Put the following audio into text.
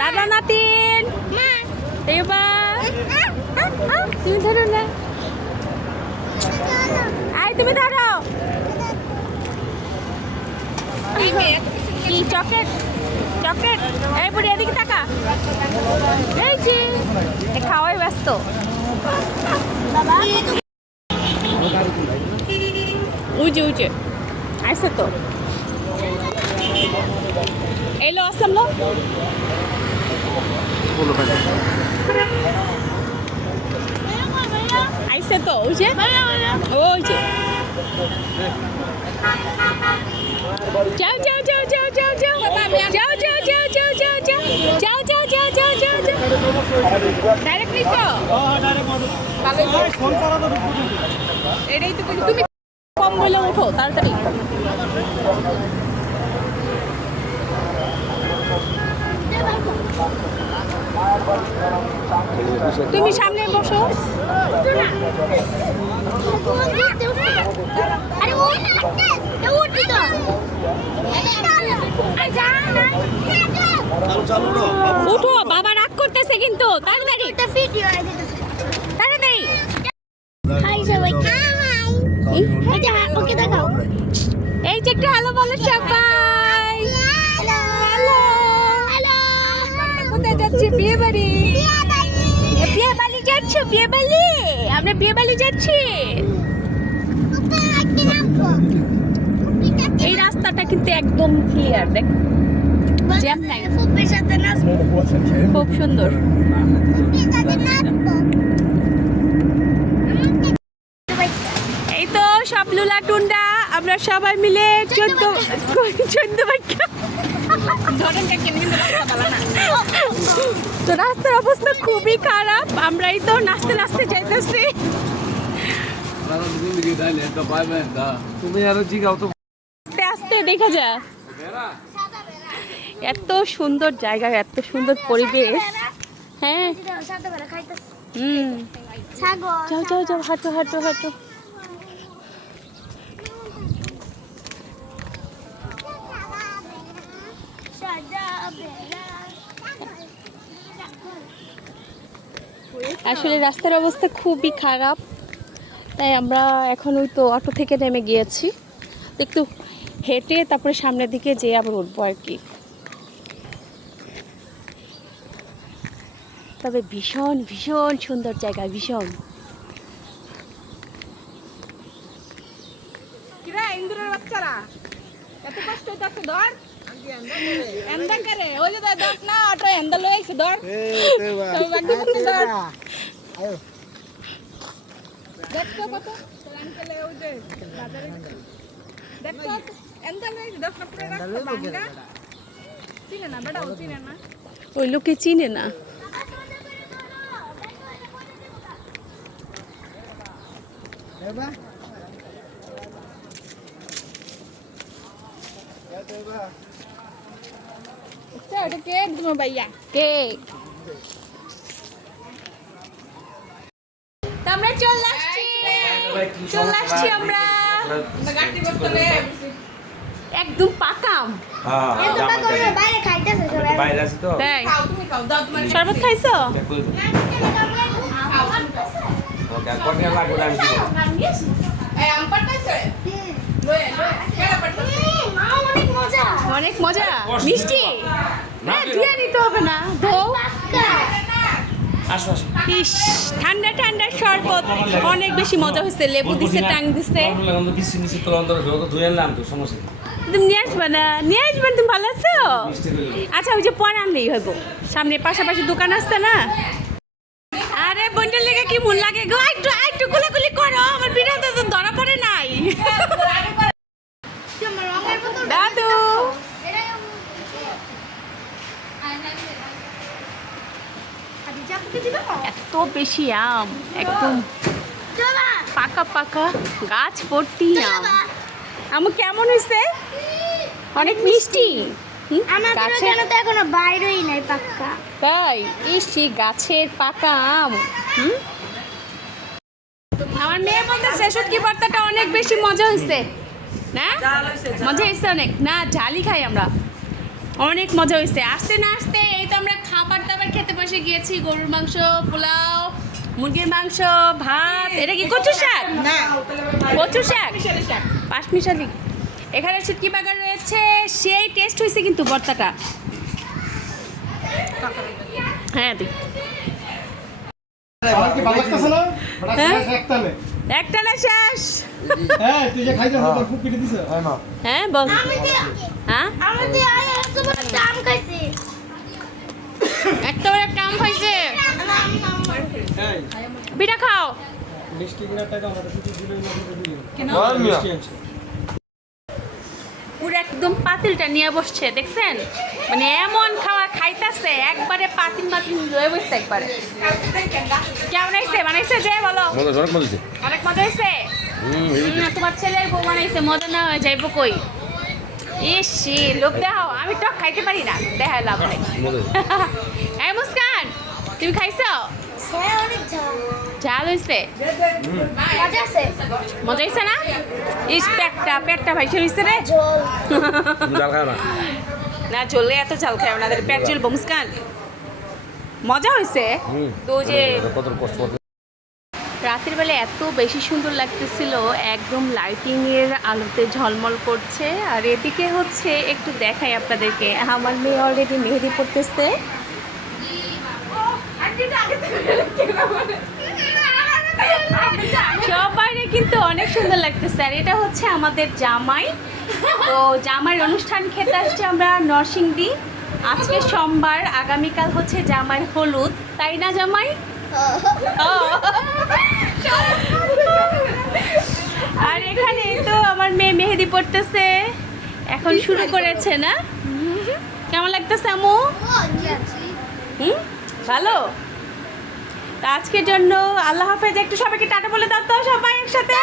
দাদা নাতিন তুমি ধরো না, আয় তুমি ধরো। কি চকলেট? চকলেট? এই বুড়ি এদিকে তাকা, এই যে খাওয়াই ব্যস্ত। উজে উজে আইসে তো এলো, আসলাম লো আইসে তো ওই যে ওই যে যাও যাও যাও যাও যাও যাও যাও যাও যাও যাও যাও যাও যাও যাও যাও যাও যাও ডাইরেক্টলি তো এটাই তো তুমি কম বলে উঠো তাড়াতাড়ি। তুমি সামনে বসো। উঠো, বাবা রাগ করতেছে কিন্তু তাড়াতাড়ি তাড়াতাড়ি। এই যে একটা হ্যালো বলো সবাই। কোথায় যাচ্ছি? বিয়ে বাড়ি। বিয়ে বাড়ি যাচ্ছ? বিয়ে বাড়ি? আমরা বিয়ে বাড়ি যাচ্ছি। এই রাস্তাটা কিন্তু একদম ক্লিয়ার, দেখ জ্যাম নাই, খুব সুন্দর। এই তো সব লুলা টুন্ডা আমরা সবাই মিলে 14 বাক্য। তো রাস্তার অবস্থা খুবই খারাপ, আমরাই তো নাচতে নাচতে যাইতেছি। আস্তে আস্তে দেখা যা, এত সুন্দর জায়গা, এত সুন্দর পরিবেশ। হ্যাঁ যাও যাও যাও, হাঁটো হাঁটো হাঁটো। আসলে রাস্তার অবস্থা খুবই খারাপ, তাই আমরা এখন ওই তো অটো থেকে নেমে গিয়েছি, একটু হেঁটে তারপরে সামনের দিকে যেয়ে আবার উঠবো আর কি। তবে ভীষণ ভীষণ সুন্দর জায়গা, ভীষণ। ইন্দুরের বাচ্চারা এত কষ্ট হইতাছে, ধর এন্দা করে ওই যে ধর না, অটো এন্দা লই আইছে, ধর ধর দেখো কত আঙ্কেল ওই যে বাজারে দেখো এন্দা লই 10 টাকা রাস্তা ভাঙা চিনে না বেটা, ও চিনে না, ওই লোকে চিনে না। এটা কে তোমার ভাইয়া? কে? আমরা চলে আসছি আমরা একদম পাকাম। শরবত খাইছো? অনেক মজা, মিষ্টি। হ্যাঁ ধুয়ে নিতে হবে না, ইস ঠান্ডা ঠান্ডা শরবত, অনেক বেশি মজা হয়েছে। লেবু দিছে, টাং দিছে। তুমি নিয়ে আসবে না? নিয়ে আসবেন, তুমি ভালো আছো? আচ্ছা ওই যে পরে আনলেই হইব, সামনে পাশাপাশি দোকান আসছে না। আরে বন্ডেল লেগে কি মন লাগে গো, একটু একটু কোলাকুলি করো, আমার বিড়ালটা তো ধরা পড়ে নাই। দাদু এত বেশি আম, একদম পাকা পাকা গাছ ভর্তি আম। আমু কেমন হয়েছে? অনেক মিষ্টি। এখনো বাইরেই নাই পাক্কা, তাই? ইসি গাছের পাকা আম। আমার মেয়ে বলতেছে শুটকি ভর্তাটা অনেক বেশি মজা হয়েছে না? মজা হয়েছে অনেক না, ঝালই খাই আমরা, অনেক মজা হয়েছে। আসতে না আসতে এই তো আমরা পাশে গিয়েছি গরুর মাংস, পোলাও, মুরগির মাংস, ভাত। এটা কি কচু শাক? কচু শাক, পাঁচমিশালি। এখানে শুটকি বাগান রয়েছে, সেই টেস্ট হয়েছে কিন্তু ভর্তাটা। হ্যাঁ দেখ, হ্যাঁ? একটা না শেষ। হ্যাঁ বল। হ্যাঁ একটা বড় কাম হয়েছে, পিঠা খাও। পুরো একদম পাতিলটা নিয়ে বসছে, দেখছেন? মানে এমন খাওয়া খাইতেছে, একবারে পাতিল পাতিল লয়ে বসছে একবারে। কেমন হয়েছে? বানাইছে যে বলো। অনেক মজা হয়েছে। তোমার ছেলের বউ বানাইছে, মজা না হয়ে যাইব কই? ইসি লোক দেখাও, আমি টক খাইতে পারি না, দেখায় লাভ নাই। এই মুস্কান, তুমি খাইছো? হ্যাঁ অনেক ঝাল। ঝাল হয়েছে? মজা আছে। মজা হয়েছে না? ইস পেটটা ভাইসে হয়েছে রে। ঝোল। না ঝোলে এত ঝাল খায় ওনাদের পেট ঝুলবো। মুস্কান মজা হয়েছে তো যে রাতের বেলা এত বেশি সুন্দর লাগতেছিল, একদম লাইটিং এর আলোতে ঝলমল করছে। আর এদিকে হচ্ছে একটু দেখাই আপনাদেরকে, আমার মেয়ে অলরেডি মেহেদি পড়তেছে। সবাইরে কিন্তু অনেক সুন্দর লাগতেছে। আর এটা হচ্ছে আমাদের জামাই। তো জামাইয়ের অনুষ্ঠান খেতে আসছি আমরা নরসিংদী। আজকে সোমবার, আগামীকাল হচ্ছে জামাইয়ের হলুদ, তাই না জামাই? আর এখানে তো আমার মেয়ে মেহেদি পড়তেছে, এখন শুরু করেছে না? কেমন লাগতেছে আমু? ভালো। তা আজকের জন্য আল্লাহ হাফেজ। একটু সবাইকে টাটা বলে দাও তো, সবাই একসাথে।